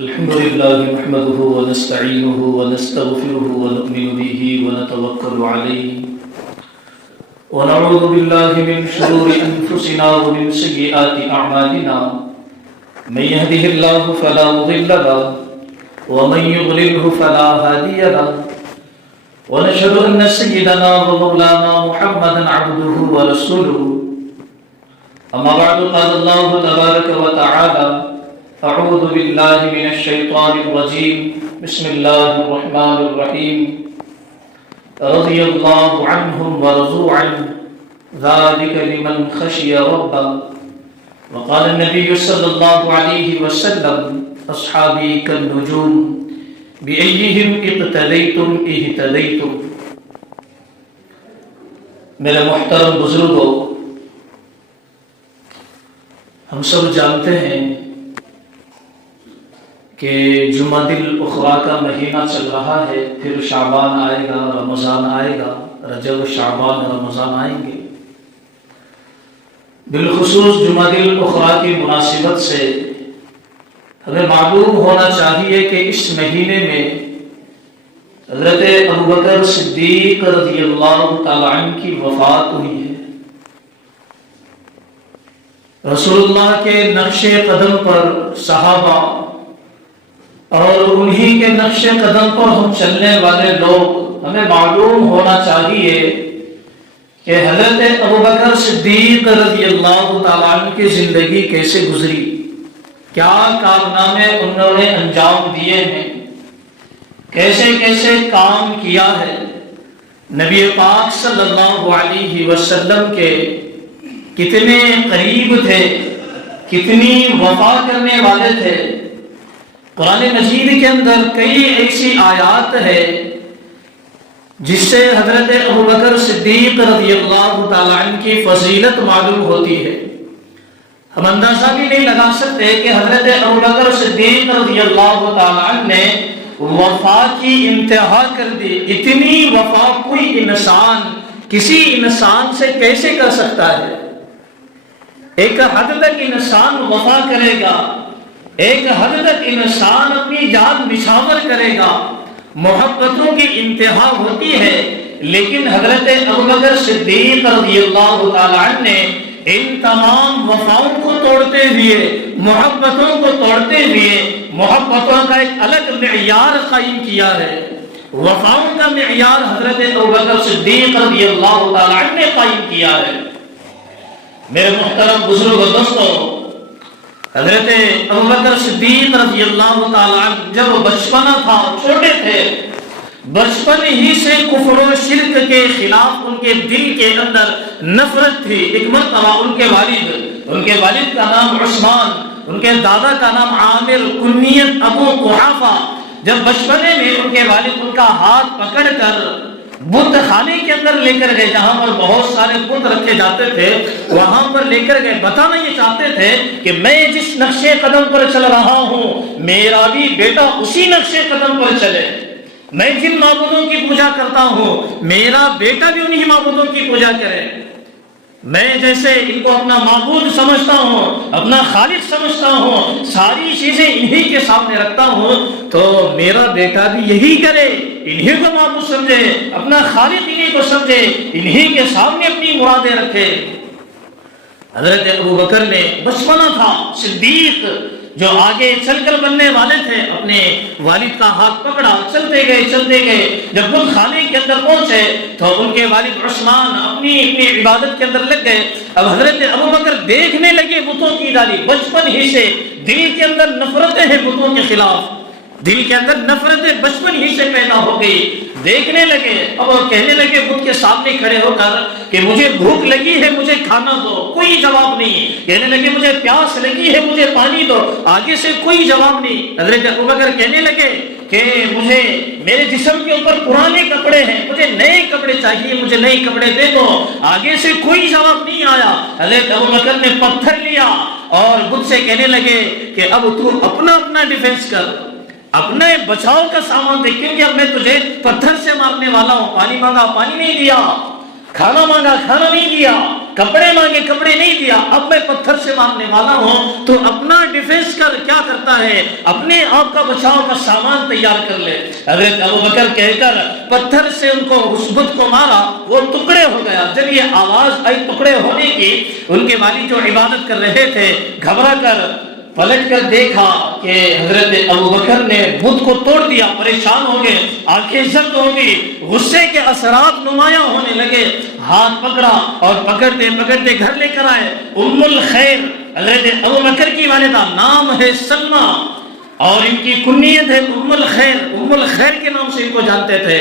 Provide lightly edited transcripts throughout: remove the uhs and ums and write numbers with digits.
الحمد لله نحمده ونستعينه ونستغفره ونؤمن به ونتوكل عليه ونعوذ بالله من شرور أنفسنا ومن سيئات أعمالنا من يهده الله فلا مضل له ومن يضلله فلا هادي له ونشهد أن سيدنا ومولانا محمدا عبده ورسوله أما بعد قال الله تبارك وتعالى أعوذ بالله من الشيطان الرجيم بسم الله الرحمن الرحيم رضي الله عنهم ورضوا عنه ذلك لمن خشي ربه وقال النبي صلى الله عليه وسلم أصحابي كالنجوم بأيهم اقتديتم اهتديتم. میرے محترم بزرگوں، ہم سب جانتے ہیں کہ جمعہ الاخری کا مہینہ چل رہا ہے، پھر شعبان آئے گا، رمضان آئے گا، رجب شعبان رمضان آئیں گے. بالخصوص جمعہ الاخری کی مناسبت سے ہمیں معلوم ہونا چاہیے کہ اس مہینے میں حضرت ابوبکر صدیق رضی اللہ تعالی عنہ کی وفات ہوئی ہے. رسول اللہ کے نقش قدم پر صحابہ اور انہی کے نقش قدم پر ہم چلنے والے لوگ، ہمیں معلوم ہونا چاہیے کہ حضرت ابوبکر صدیق رضی اللہ تعالیٰ عنہ کی زندگی کیسے گزری، کیا کارنامے انہوں نے انجام دیے ہیں، کیسے کیسے کام کیا ہے. نبی پاک صلی اللہ علیہ وسلم کے کتنے قریب تھے، کتنی وفا کرنے والے تھے. قرآن مجید کے اندر کئی ایسی آیات ہے جس سے حضرت ابوبکر صدیق رضی اللہ تعالیٰ عنہ کی فضیلت معلوم ہوتی ہے. ہم اندازہ بھی نہیں لگا سکتے کہ حضرت ابوبکر صدیق رضی اللہ تعالیٰ عنہ نے وفا کی انتہا کر دی. اتنی وفا کوئی انسان کسی انسان سے کیسے کر سکتا ہے؟ ایک حد تک انسان وفا کرے گا، ایک حد تک انسان اپنی جان نچھاور کرے گا، محبتوں کی انتہا ہوتی ہے. لیکن حضرت ابوبکر صدیق رضی اللہ تعالی عنہ نے ان تمام وفاؤں کو توڑتے ہوئے، محبتوں کو توڑتے ہوئے محبتوں کا ایک الگ معیار قائم کیا ہے. وفاؤں کا معیار حضرت ابوبکر صدیق رضی اللہ تعالی عنہ نے قائم کیا ہے. میرے محترم بزرگ و دوستو، حضرت ابوبکر صدیق رضی اللہ تعالی عنہ جب بچپنا تھا، چھوٹے تھے، بچپن ہی سے کفر و شرک کے خلاف ان کے دل کے اندر نفرت تھی. ایک مرتبہ ان کے والد کا نام عثمان، ان کے دادا کا نام عامر، کنیت ابو قحافہ، جب بچپنے میں ان کے والد ان کا ہاتھ پکڑ کر بت خانے کے اندر لے کر گئے، جہاں پر بہت سارے بت رکھے جاتے تھے، وہاں پر لے کر گئے. بتانا یہ چاہتے تھے کہ میں جس نقش قدم پر چل رہا ہوں میرا بھی بیٹا اسی نقش قدم پر چلے. میں جن معبودوں کی پوجا کرتا ہوں میرا بیٹا بھی انہی معبودوں کی پوجا کرے. میں جیسے ان کو اپنا معبود سمجھتا ہوں، اپنا خالق سمجھتا ہوں، ساری چیزیں انہی کے سامنے رکھتا ہوں، تو میرا بیٹا بھی یہی کرے، انہی کو معبود سمجھے، اپنا خالق انہی کو سمجھے، انہی کے سامنے اپنی مرادیں رکھے. حضرت ابوبکر نے بچپنا تھا، صدیق جو آگے چل کر بننے والے تھے، اپنے والد کا ہاتھ پکڑا، چلتے گئے. جب بت خانے کے اندر پہنچے تو ان کے والد عثمان اپنی عبادت کے اندر لگ گئے. اب حضرت ابوبکر دیکھنے لگے بتوں کی ڈالی. بچپن ہی سے دل کے اندر نفرتیں ہیں بتوں کے خلاف، دل کے اندر نفرتیں بچپن ہی سے پیدا ہو گئی. دیکھنے لگے، اب وہ کہنے لگے بت کے سامنے کھڑے ہو کر کہ مجھے بھوک لگی ہے، مجھے کھانا دو. کوئی جواب نہیں. کہنے لگے مجھے پیاس لگی ہے، مجھے پانی دو. آگے سے کوئی جواب نہیں. حضرت ابوبکر کہنے لگے کہ مجھے میرے جسم کے اوپر پرانے کپڑے ہیں، مجھے نئے کپڑے چاہیے، مجھے نئے کپڑے دے دو. آگے سے کوئی جواب نہیں آیا. حضرت ابوبکر نے پتھر لیا اور بت سے کہنے لگے کہ اب تو اپنا ڈیفنس کر، اپنے بچاؤ کا سامان دے، کیونکہ اب میں تجھے پتھر سے مارنے والا ہوں. پانی مانگا، پانی نہیں دیا، کھانا مانگا، کھانا نہیں دیا. کپڑے مانگے کپڑے نہیں دیا، اب میں پتھر سے مانگنے والا ہوں، تو اپنا ڈیفینس کر، کیا کرتا ہے اپنے آپ کا بچاؤ کا سامان تیار کر لے۔ حضرت ابوبکر کہہ کر پتھر سے ان کو اس بت کو مارا، وہ ٹکڑے ہو گیا۔ جب یہ آواز آئی ٹکڑے ہونے کی، ان کے والد جو عبادت کر رہے تھے گھبرا کر پلٹ کر دیکھا کہ حضرت ابوبکر نے بت کو توڑ دیا، پریشان ہو گئے، آنکھیں زرد ہو گئی، غصے کے اثرات نمایاں ہونے لگے، ہاتھ پکڑا اور پکڑتے پکڑتے گھر لے کر آئے۔ ام الخیر حضرت ابوبکر کی والدہ، نام ہے سلمہ اور ان کی کنیت ہے ام الخیر، ام الخیر کے نام سے ان کو جانتے تھے۔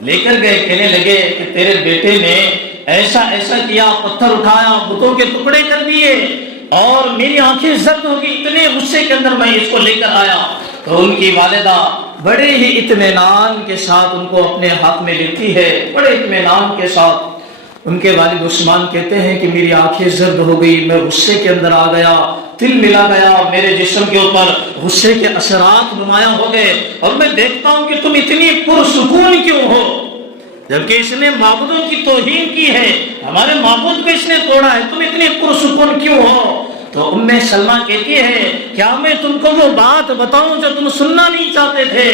لے کر گئے، کہنے لگے کہ تیرے بیٹے نے ایسا ایسا کیا، پتھر اٹھایا، بتوں کے ٹکڑے کر دیے اور میری آنکھیں زرد ہو گئی، اتنے غصے کے اندر میں اس کو لے کر آیا۔ تو ان کی والدہ بڑے ہی اطمینان کے ساتھ ان کو اپنے ہاتھ میں لیتی ہے، بڑے اطمینان کے ساتھ۔ ان کے والد عثمان کہتے ہیں کہ میری آنکھیں زرد ہو گئی، میں غصے کے اندر آ گیا، دل ملا گیا، میرے جسم کے اوپر غصے کے اثرات نمایاں ہو گئے، اور میں دیکھتا ہوں کہ تم اتنی پرسکون کیوں ہو، جبکہ اس نے معبودوں کی توہین کی ہے، ہمارے معبود کو اس نے توڑا ہے، تم اتنے پرسکون کیوں ہو؟ تو ام سلمہ کہتی ہے کیا میں تم کو وہ بات بتاؤں جو تم سننا نہیں چاہتے تھے؟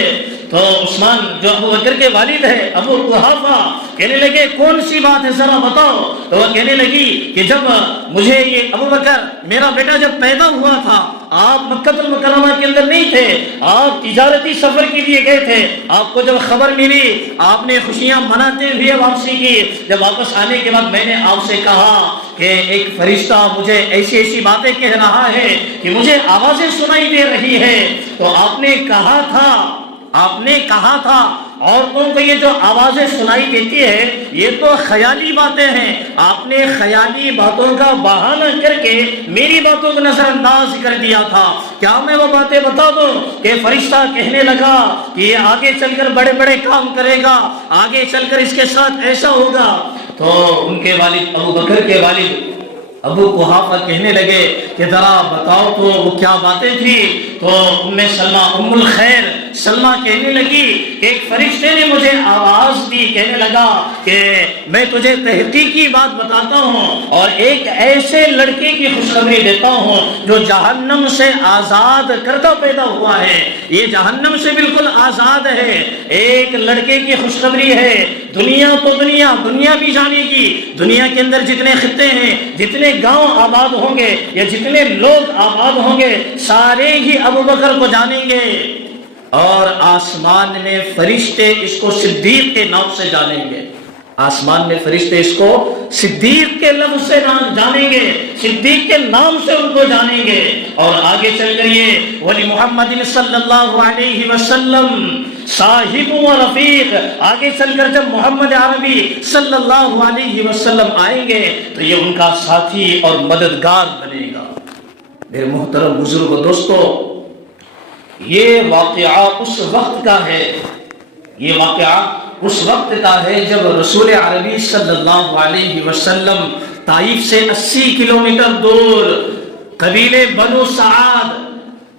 تو عثمان جو ابوبکر کے والد ہے، ابو قحافہ کہنے لگے کون سی بات ہے ذرا بتاؤ؟ تو وہ کہنے لگی کہ جب مجھے یہ ابوبکر میرا بیٹا جب پیدا ہوا تھا، آپ مکہ المکرمہ کے اندر نہیں تھے، آپ تجارتی سفر کے لیے گئے تھے، آپ کو جب خبر ملی آپ نے خوشیاں مناتے ہوئے واپسی کی، جب واپس آنے کے بعد میں نے آپ سے کہا کہ ایک فرشتہ مجھے ایسی ایسی باتیں کہہ رہا ہے کہ مجھے آوازیں سنائی دے رہی ہے، تو آپ نے کہا تھا عورتوں کو یہ جو آوازیں سنائی دیتی ہے یہ تو خیالی باتیں ہیں، آپ نے خیالی باتوں کا بہانہ کر کے میری باتوں کو نظر انداز کر دیا تھا، کیا میں وہ باتیں بتا دوں کہ فرشتہ کہنے لگا کہ یہ آگے چل کر بڑے بڑے کام کرے گا، آگے چل کر اس کے ساتھ ایسا ہوگا؟ تو ان کے والد ابوبکر کے والد ابو قحافہ کہنے لگے کہ ذرا بتاؤ تو وہ کیا باتیں تھی؟ تو ام سلمہ ام الخیر سلمہ کہنے لگی کہ ایک فرشتے نے مجھے آواز دی، کہنے لگا کہ میں تجھے تحقیقی بات بتاتا ہوں اور ایک ایسے لڑکے کی خوشخبری دیتا ہوں جو جہنم سے آزاد کردہ پیدا ہوا ہے، یہ جہنم سے بالکل آزاد ہے، ایک لڑکے کی خوشخبری ہے، دنیا تو دنیا بھی جانے گی، دنیا کے اندر جتنے خطے ہیں، جتنے گاؤں آباد ہوں گے یا جتنے لوگ آباد ہوں گے سارے ہی ابوبکر کو جانیں گے، اور آسمان میں فرشتے اس کو صدیق کے نام سے جانیں گے، آسمان میں فرشتے اس کو صدیق کے لفظ سے جانیں گے، صدیق کے نام سے ان کو جانیں گے، اور آگے چل کر یہ ولی محمد صلی اللہ علیہ وسلم صاحب و رفیق، آگے چل کر جب محمد عربی صلی اللہ علیہ وسلم آئیں گے تو یہ ان کا ساتھی اور مددگار بنے گا۔ میرے محترم بزرگ و دوستو، یہ واقعہ اس وقت کا ہے، یہ واقعہ اس وقت کا ہے جب رسول عربی صلی اللہ علیہ وسلم طائف سے 80 کلومیٹر دور قبیلے بنو سعد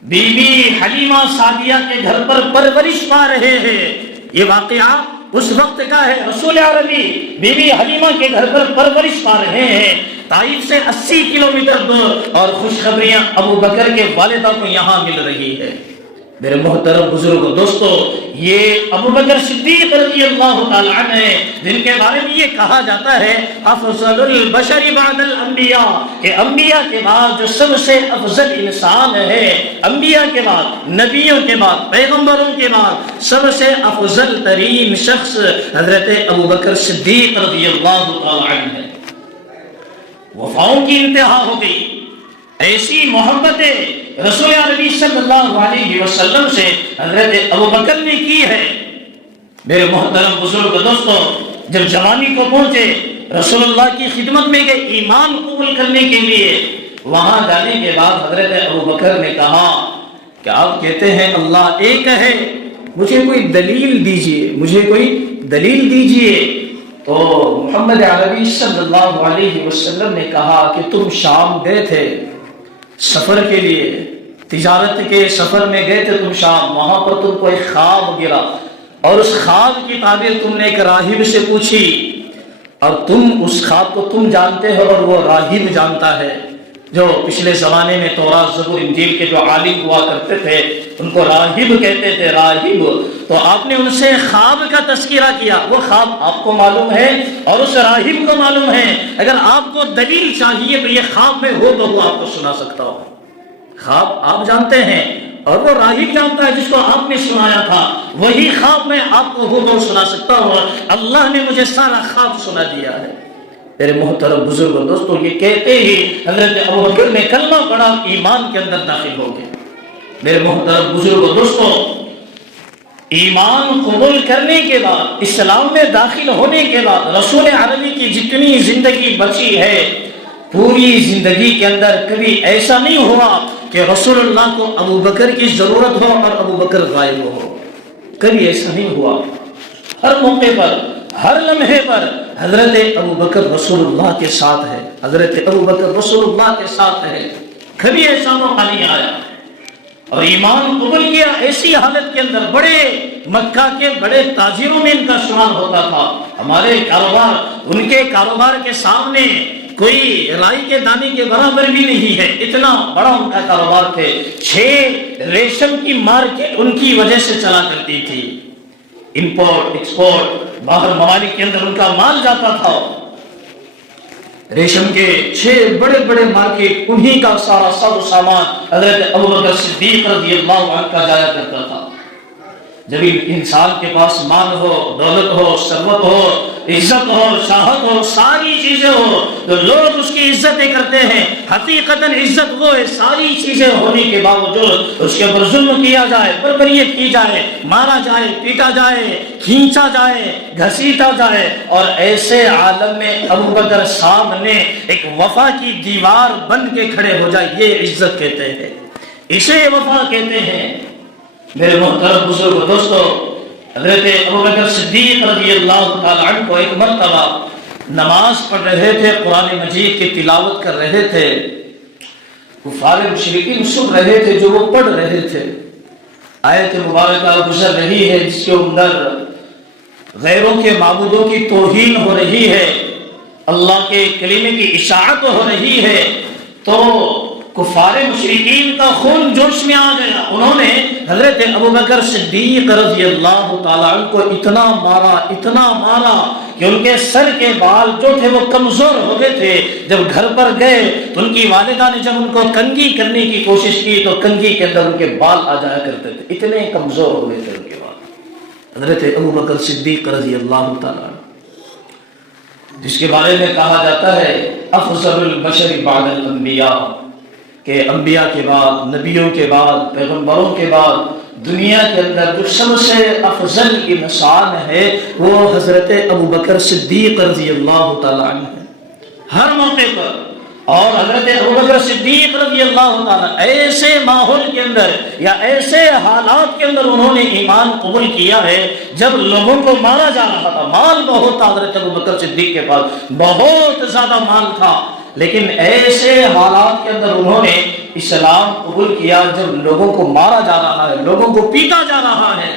بی بی حلیمہ سعدیہ کے گھر پر پرورش پا رہے ہیں، یہ واقعہ اس وقت کا ہے، رسول عربی بی بی حلیمہ کے گھر پر پرورش پا رہے ہیں طائف سے 80 کلومیٹر دور، اور خوشخبریاں ابوبکر کے والدہ کو یہاں مل رہی ہے۔ میرے محترم بزرگوں دوستو، یہ ابوبکر صدیق رضی اللہ تعالی عنہ ہے جن کے بارے میں یہ کہا جاتا ہے افضل البشر بعد الانبیاء، کہ انبیاء کے بعد جو سب سے افضل انسان ہے، انبیاء کے بعد، نبیوں کے بعد، پیغمبروں کے بعد سب سے افضل ترین شخص حضرت ابوبکر صدیق رضی اللہ تعالی عنہ ہے۔ وفاؤں کی انتہا ہو گئی، ایسی محبت رسول عربی صلی اللہ علیہ وسلم سے حضرت ابوبکر نے کی ہے۔ میرے محترم بزرگ دوستو، جب جوانی کو پہنچے رسول اللہ کی خدمت میں گئے ایمان قبول کرنے کے لیے، وہاں جانے کے بعد حضرت ابوبکر نے کہا کہ آپ کہتے ہیں اللہ ایک ہے، مجھے کوئی دلیل دیجئے، مجھے کوئی دلیل دیجئے۔ تو محمد عربی صلی اللہ علیہ وسلم نے کہا کہ تم شام گئے تھے سفر کے لیے، تجارت کے سفر میں گئے تھے تم شام، وہاں پر تم کو ایک خواب گرا، اور اس خواب کی تعبیر تم نے ایک راہب سے پوچھی، اور تم اس خواب کو تم جانتے ہو اور وہ راہب جانتا ہے، جو پچھلے زمانے میں تورات زبور انجیل کے جو عالم ہوا کرتے تھے ان کو راہب کہتے تھے، راہب۔ تو آپ نے ان سے خواب کا تذکرہ کیا، وہ خواب آپ کو معلوم ہے اور اس راہب کو معلوم ہے۔ اگر آپ کو دلیل چاہیے تو یہ خواب میں ہو تو وہ آپ کو سنا سکتا ہو۔ خواب آپ جانتے ہیں اور وہ راہب جانتا ہے جس کو آپ نے سنایا تھا، وہی خواب میں آپ کو ہو سنا سکتا ہوں۔ اللہ نے مجھے سارا خواب سنا دیا ہے۔ میرے محترم بزرگ اور دوستوں، یہ کہتے ہی حضرت ابوبکر نے کلمہ پڑھا، ایمان کے اندر داخل ہو گئے۔ میرے محترم بزرگ اور دوستوں، ایمان قبول کرنے کے بعد، اسلام میں داخل ہونے کے بعد رسول عربی کی جتنی زندگی بچی ہے، پوری زندگی کے اندر کبھی ایسا نہیں ہوا کہ رسول اللہ کو ابوبکر کی ضرورت ہو اور ابوبکر غائب ہو، کبھی ایسا نہیں ہوا۔ ہر موقع پر، ہر لمحے پر حضرت ابوبکر رسول اللہ کے ساتھ ہے، حضرت ابوبکر رسول اللہ کے ساتھ ہے، کبھی ایسا موقع نہیں آیا۔ اور ایمان قبول کیا ایسی حالت کے اندر، بڑے مکہ کے بڑے تاجروں میں ان کا شمار ہوتا تھا۔ ہمارے کاروبار ان کے کاروبار کے سامنے کوئی رائی کے دانے کے برابر بھی نہیں ہے، اتنا بڑا ان کا کاروبار تھے۔ 6 ریشم کی مارکیٹ ان کی وجہ سے چلا کرتی تھی، امپورٹ ایکسپورٹ، باہر ممالک کے اندر ان کا مال جاتا تھا۔ ریشم کے 6 بڑے بڑے مارکیٹ، انہی کا سارا سب سامان حضرت ابوبکر صدیق رضی اللہ عنہ کا جایا کرتا تھا۔ جب انسان کے پاس مال ہو، دولت ہو، ثروت ہو، عزت ہو، شاہت ہو، ساری چیزیں ہو تو لوگ اس کی عزتیں کرتے ہیں۔ حقیقتاً عزت وہ ہے، ساری چیزیں ہونے کے باوجود اس کے اوپر ظلم کیا جائے، بربریت کی جائے، مارا جائے، پیٹا جائے، کھینچا جائے، گھسیٹا جائے، اور ایسے عالم میں ابوبکر سامنے ایک وفا کی دیوار بن کے کھڑے ہو جائے، یہ عزت کہتے ہیں، اسے وفا کہتے ہیں۔ میرے محترم بزرگ دوستو، حضرت ابوبکر صدیق رضی اللہ تعالی عنہ کو ایک مرتبہ نماز پڑھ رہے تھے، قرآن مجید کی تلاوت کر رہے تھے، کفار مشرکین سن رہے تھے جو وہ پڑھ رہے تھے۔ آیت مبارکہ گزر رہی ہے جس کے اندر غیروں کے معبودوں کی توہین ہو رہی ہے، اللہ کے کلمے کی اشاعت ہو رہی ہے، تو کفار مشرکین کا خون جوش میں آ گیا۔ انہوں نے حضرت ابوبکر صدیق رضی اللہ تعالیٰ عنہ کو اتنا مارا کہ ان کے سر کے بال جو تھے وہ کمزور ہو گئے تھے۔ جب گھر پر گئے تو ان کی والدہ نے جب ان کو کنگھی کرنے کی کوشش کی تو کنگھی کے اندر ان کے بال آ جایا کرتے تھے، اتنے کمزور ہو گئے تھے ان کے بال۔ حضرت ابوبکر صدیق رضی اللہ تعالیٰ عنہ، جس کے بارے میں کہا جاتا ہے افضل البشر بعد الانبیاء، کہ انبیاء کے بعد، نبیوں کے بعد، پیغمبروں کے بعد دنیا کے اندر جو سب سے افضل انسان ہے وہ حضرت ابوبکر صدیق رضی اللہ تعالیٰ عنہ ہے، ہر موقع پر۔ اور حضرت ابوبکر صدیق رضی اللہ تعالیٰ ایسے ماحول کے اندر یا ایسے حالات کے اندر انہوں نے ایمان قبول کیا ہے جب لوگوں کو مارا جا رہا تھا، مال بہت تھا حضرت ابوبکر صدیق کے پاس، بہت زیادہ مال تھا، لیکن ایسے حالات کے اندر انہوں نے اسلام قبول کیا جب لوگوں کو مارا جا رہا ہے، لوگوں کو پیٹا جا رہا ہے،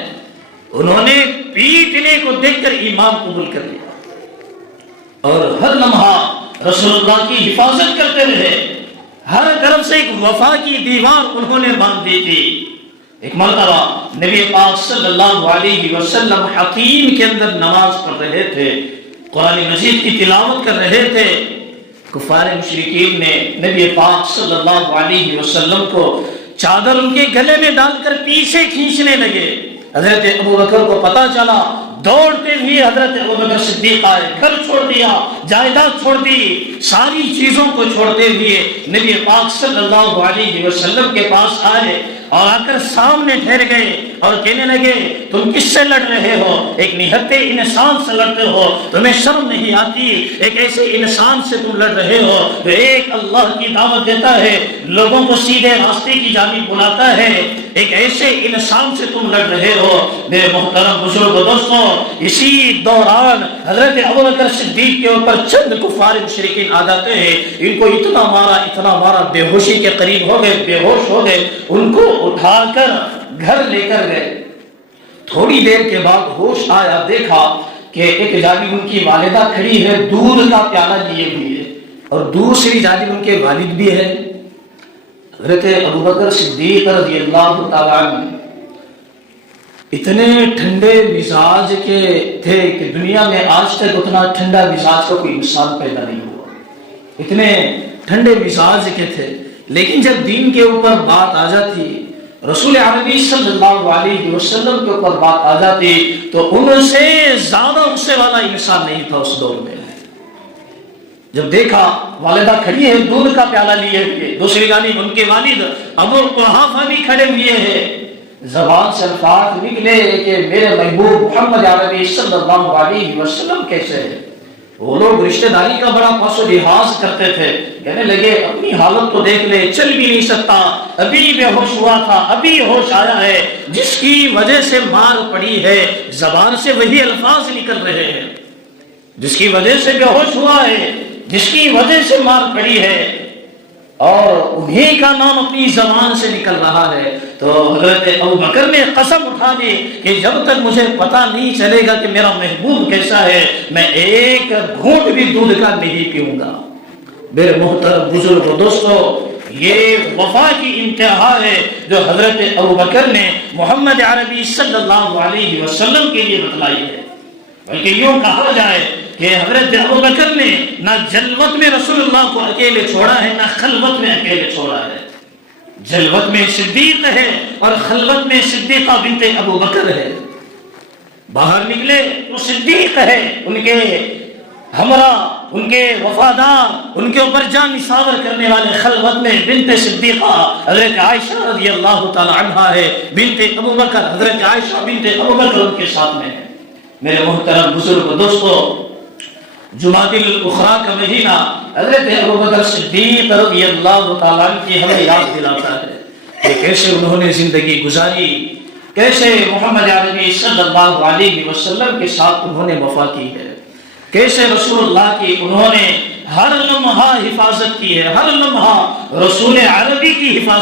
انہوں نے پیٹنے کو دیکھ کر ایمان قبول کر لیا، اور ہر لمحہ رسول اللہ کی حفاظت کرتے رہے، ہر طرف سے ایک وفا کی دیوار انہوں نے باندھ دی تھی۔ ایک مرتبہ نبی پاک صلی اللہ علیہ وسلم حتیم کے اندر نماز پڑھ رہے تھے، قرآن مجید کی تلاوت کر رہے تھے، کفار مشرکین نے نبی پاک صلی اللہ علیہ وسلم کو چادر ان کے گلے میں ڈال کر پیچھے کھینچنے لگے۔ حضرت ابوبکر کو پتا چلا، دوڑتے ہوئے حضرت ابوبکر صدیق آئے، گھر چھوڑ دیا، جائیداد چھوڑ دی، ساری چیزوں کو چھوڑتے ہوئے نبی پاک صلی اللہ علیہ وسلم کے پاس آئے اور آ کر سامنے ٹھہر گئے اور کہنے لگے تم کس سے لڑ رہے ہو؟ ایک نہتے انسان سے لڑتے ہو، تمہیں شرم نہیں آتی؟ ایک ایسے انسان سے تم لڑ رہے ہو جو ایک اللہ کی دعوت دیتا ہے، لوگوں کو سیدھے راستے کی جانب بلاتا ہے، ایک ایسے انسان سے تم لڑ رہے ہو۔ میرے محترم بزرگ دوستوں، اسی دوران حضرت ابوبکر صدیق کے اوپر چند کفار مشرکین آ جاتے ہیں، ان کو اتنا مارا بے ہوشی کے قریب ہو گئے، بے ہوش ہو گئے، ان کو اٹھا کر گھر لے کر گئے۔ تھوڑی دیر کے بعد ہوش آیا، دیکھا کہ ایک جانب ان کی والدہ کھڑی ہے دودھ کا پیالہ لیے ہوئی ہے اور دوسری جانب ان کے والد بھی ہے حضرت ابوبکر صدیق رضی اللہ تعالیٰ عنہ اتنے ٹھنڈے مزاج کے تھے کہ دنیا میں آج تک اتنا ٹھنڈا مزاج کا کوئی انسان پیدا نہیں ہوا، اتنے ٹھنڈے مزاج کے تھے، لیکن جب دین کے اوپر بات آ جاتی، رسول عربی صلی اللہ علیہ وسلم کے اوپر بات آ جاتی تو ان سے زیادہ غصے والا انسان نہیں تھا اس دور میں۔ جب دیکھا والدہ کھڑی ہے دودھ کا پیالہ لیے ہوئے، دوسری جانب ان کے والد ابو قحافہ بھی کھڑے ہوئے ہیں، زبان سے الفاظ نکلے کہ میرے محبوب محمد عربی صلی اللہ علیہ وسلم کیسے ہیں۔ وہ لوگ رشتہ داری کا بڑا پاس و لحاظ کرتے تھے، کہنے لگے اپنی حالت تو دیکھ لے، چل بھی نہیں سکتا، ابھی بے ہوش ہوا تھا، ابھی ہوش آیا ہے، جس کی وجہ سے مار پڑی ہے، زبان سے وہی الفاظ نکل رہے ہیں، جس کی وجہ سے بے ہوش ہوا ہے، جس کی وجہ سے مار پڑی ہے، اور انہیں کا نام اپنی زبان سے نکل رہا ہے۔ تو حضرت ابوبکر نے قسم اٹھا دی کہ جب تک مجھے پتہ نہیں چلے گا کہ میرا محبوب کیسا ہے، میں ایک گھونٹ بھی دودھ کا نہیں پیوں گا۔ میرے محترم بزرگ دوستو، یہ وفا کی انتہا ہے جو حضرت ابوبکر نے محمد عربی صلی اللہ علیہ وسلم کے لیے بتلائی ہے۔ بلکہ یوں کہا جائے کہ حضرت ابوبکر نے نہ جلوت میں رسول اللہ کو اکیلے چھوڑا ہے، نہ خلوت میں اکیلے چھوڑا ہے۔ جلوت میں صدیق ہے اور خلوت میں صدیقہ بنت ابوبکر ہے۔ باہر نکلے تو صدیق ہے، ان کے ہمراہ، ان کے وفادار، ان کے اوپر جان نثار کرنے والے، خلوت میں بنت صدیقہ حضرت عائشہ رضی اللہ تعالی عنہا ہے، بنت ابوبکر حضرت عائشہ بنت ابوبکر ان کے ساتھ میں ہے۔ میرے محترم بزرگ دوستو، جمادی الاخری کا مہینہ حضرت ابوبکر صدیق رضی اللہ تعالیٰ عنہ کی ہمیں یاد دلاتا ہے کہ کیسے انہوں نے زندگی گزاری، کیسے محمد عربی صلی اللہ علیہ وسلم کے ساتھ انہوں نے وفا کی ہے، کیسے رسول اللہ کی انہوں نے ہر لمحہ حفاظت کی ہے، ہر لمحہ رسول عربی کی حفاظت